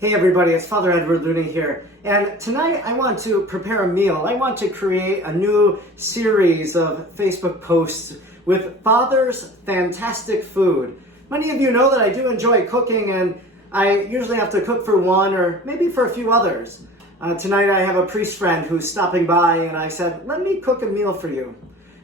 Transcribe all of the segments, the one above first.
Hey everybody, it's Father Edward Looney here, and tonight I want to prepare a meal. I want to create a new series of Facebook posts with Father's Fantastic Food. Many of you know that I do enjoy cooking, and I usually have to cook for one or maybe for a few others. Tonight I have a priest friend who's stopping by, and I said, let me cook a meal for you.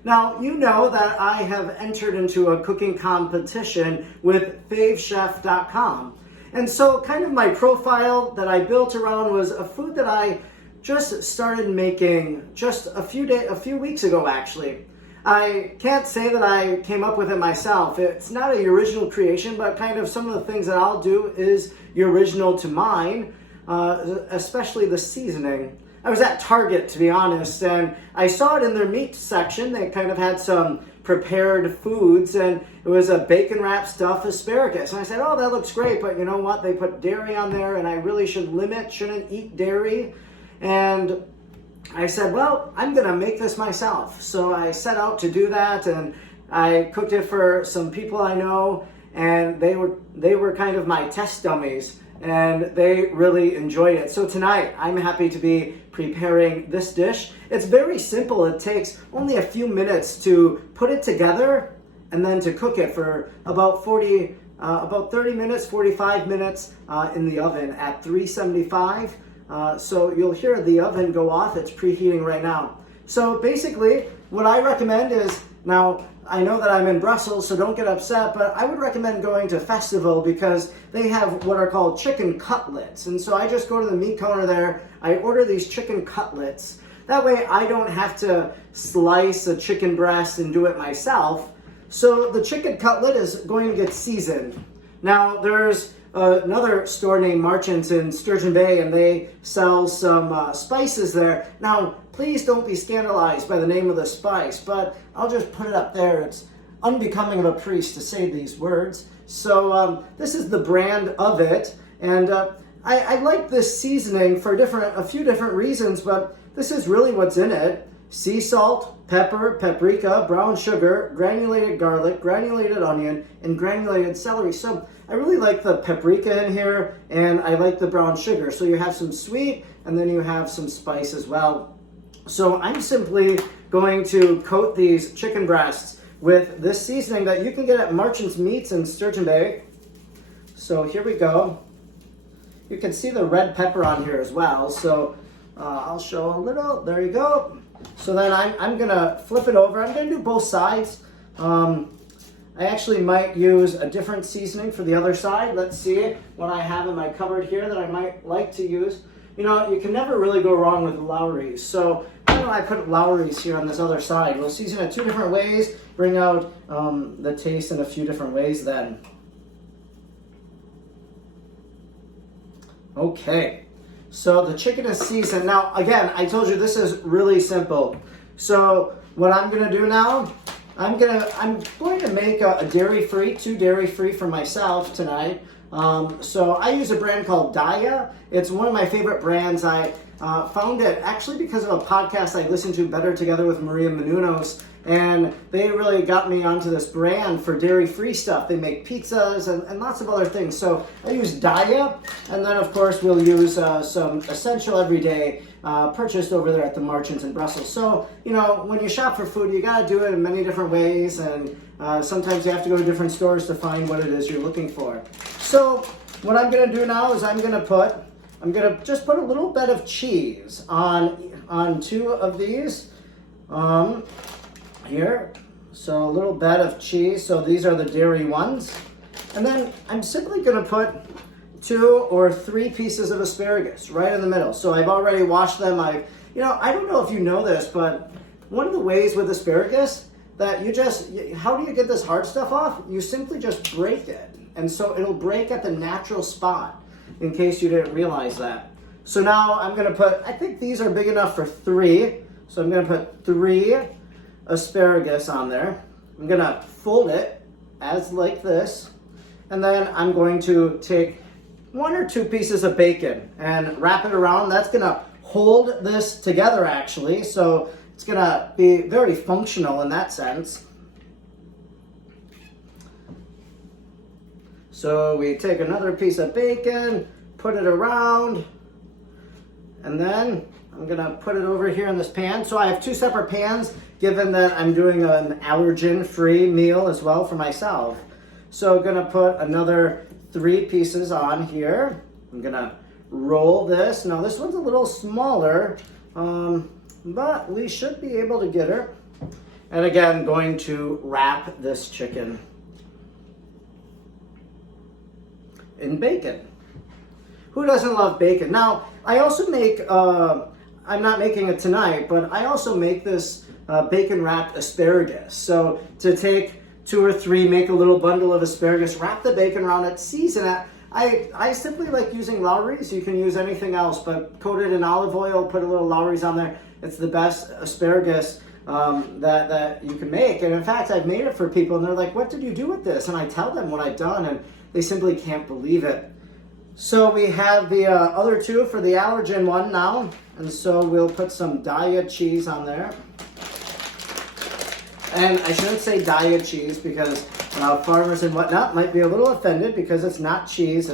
Now, you know that I have entered into a cooking competition with favechef.com. And so kind of my profile that I built around was a food that I just started making just a few weeks ago, actually. I can't say that I came up with it myself. It's not an original creation, but kind of some of the things that I'll do is original to mine, especially the seasoning. I was at Target, to be honest, and I saw it in their meat section. They kind of had some prepared foods, and it was a bacon wrap stuffed asparagus. And I said, oh, that looks great, but you know what? They put dairy on there, and I really shouldn't eat dairy. And I said, well, I'm going to make this myself. So I set out to do that, and I cooked it for some people I know, and they were kind of my test dummies, and they really enjoyed it. So tonight, I'm happy to be preparing this dish. It's very simple. It takes only a few minutes to put it together and then to cook it for about 30 minutes, 45 minutes in the oven at 375. So you'll hear the oven go off. It's preheating right now. So basically, what I recommend is, now I know that I'm in Brussels, so don't get upset, but I would recommend going to Festival because they have what are called chicken cutlets. And so I just go to the meat counter there, I order these chicken cutlets. That way I don't have to slice a chicken breast and do it myself. So the chicken cutlet is going to get seasoned. Now there's another store named Marchant's in Sturgeon Bay, and they sell some spices there. Now, please don't be scandalized by the name of the spice, but I'll just put it up there. It's unbecoming of a priest to say these words. So this is the brand of it, and I like this seasoning for a few different reasons, but this is really what's in it. Sea salt, pepper, paprika, brown sugar, granulated garlic, granulated onion, and granulated celery. So I really like the paprika in here, and I like the brown sugar. So you have some sweet, and then you have some spice as well. So I'm simply going to coat these chicken breasts with this seasoning that you can get at Marchant's Meats in Sturgeon Bay. So here we go. You can see the red pepper on here as well. So I'll show a little. There you go. So then I'm going to flip it over. I'm going to do both sides. I actually might use a different seasoning for the other side. Let's see what I have in my cupboard here that I might like to use. You know, you can never really go wrong with Lowry's. So why don't I put Lowry's here on this other side? We'll season it two different ways, bring out the taste in a few different ways then. Okay, so the chicken is seasoned. Now, again, I told you this is really simple. So what I'm gonna do now, I'm going to make a dairy-free, 2 dairy-free for myself tonight. So I use a brand called Daya. It's one of my favorite brands. I found it actually because of a podcast I listened to, Better Together with Maria Menounos, and they really got me onto this brand for dairy-free stuff. They make pizzas and lots of other things. So I use Daya, and then of course we'll use some essential everyday purchased over there at the Marchant's in Brussels. So, you know, when you shop for food, you got to do it in many different ways, and sometimes you have to go to different stores to find what it is you're looking for. So what I'm going to do now is I'm going to just put a little bit of cheese on 2 of these here. So a little bit of cheese. So these are the dairy ones. And then I'm simply going to put 2 or 3 pieces of asparagus right in the middle. So I've already washed them. I don't know if you know this, but one of the ways with asparagus that how do you get this hard stuff off? You simply just break it. And so it'll break at the natural spot, in case you didn't realize that. So now I'm going to put, I think these are big enough for 3. So I'm going to put 3 asparagus on there. I'm going to fold it as like this. And then I'm going to take 1 or 2 pieces of bacon and wrap it around. That's going to hold this together actually. So it's going to be very functional in that sense. So we take another piece of bacon, put it around, and then I'm gonna put it over here in this pan. So I have two separate pans, given that I'm doing an allergen-free meal as well for myself. So I'm gonna put another 3 pieces on here. I'm gonna roll this. Now this one's a little smaller, but we should be able to get her. And again, going to wrap this chicken in bacon. Who doesn't love bacon? Now, I also make, I'm not making it tonight, but I also make this bacon wrapped asparagus. So to take 2 or 3, make a little bundle of asparagus, wrap the bacon around it, season it. I simply like using Lowry's. You can use anything else, but coat it in olive oil, put a little Lowry's on there. It's the best asparagus that you can make. And in fact, I've made it for people and they're like, what did you do with this? And I tell them what I've done and they simply can't believe it. So we have the other 2 for the allergen one now. And so we'll put some diet cheese on there. And I shouldn't say diet cheese because farmers and whatnot might be a little offended because it's not cheese.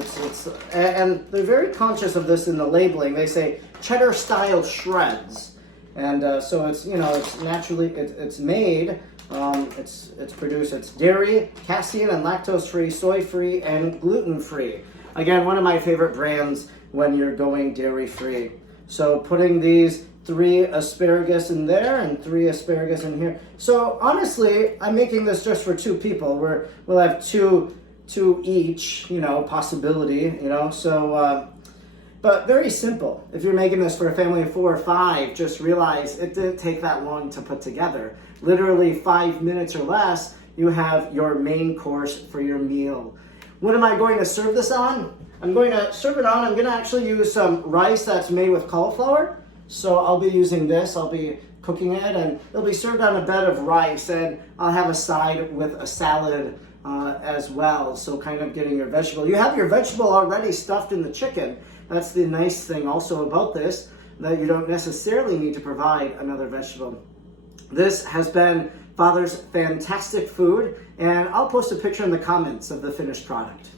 And they're very conscious of this in the labeling. They say cheddar style shreds. And so it's, it's naturally, it's made, it's produced, it's dairy, casein and lactose free, soy free, and gluten free. Again, one of my favorite brands when you're going dairy free. So putting these 3 asparagus in there and 3 asparagus in here. So honestly, I'm making this just for 2 people. We'll have two each, possibility, so, but very simple. If you're making this for a family of 4 or 5, just realize it didn't take that long to put together. Literally 5 minutes or less, you have your main course for your meal. What am I going to serve this on? I'm going to serve it on, I'm going to actually use some rice that's made with cauliflower. So I'll be using this, I'll be cooking it, and it'll be served on a bed of rice, and I'll have a side with a salad as well. So kind of getting your vegetable. You have your vegetable already stuffed in the chicken. That's the nice thing also about this, that you don't necessarily need to provide another vegetable. This has been Father's fantastic food, and I'll post a picture in the comments of the finished product.